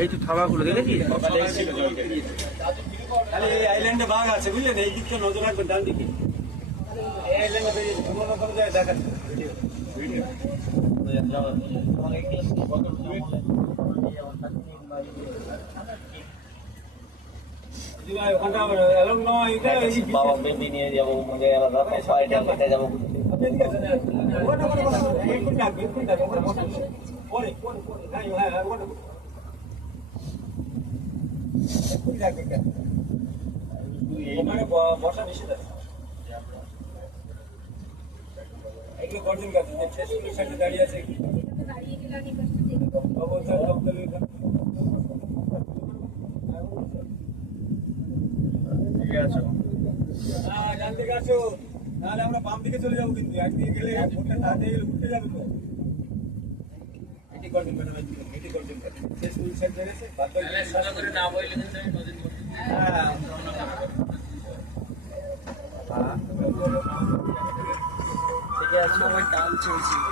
এই তো থাবাগুলো দেখেছিস? আইল্যান্ডে বাঘ আছে বুঝলেন, এই দিকটা নজর রাখবেন ডান দিকে। এই আইল্যান্ডে দেখান বাবা বেবি নিয়ে যাবো আলাদা যাবো। বসা নিষেধ আছে। এগুলো গর্জন গাছ সাথে দাঁড়িয়ে আছে। ডান দিকে আছো, তাহলে আমরা বাম দিকে চলে যাবো, কিন্তু একদিকে গেলে তাড়াতাড়ি গেলে ঘুরতে যাবে তো। এটি গর্জন গাছ, এটি গর্জন গাছ। শেষ দুই সাইড বেড়েছে, বাদ বাকি না বইলে হ্যাঁ ঠিক আছে।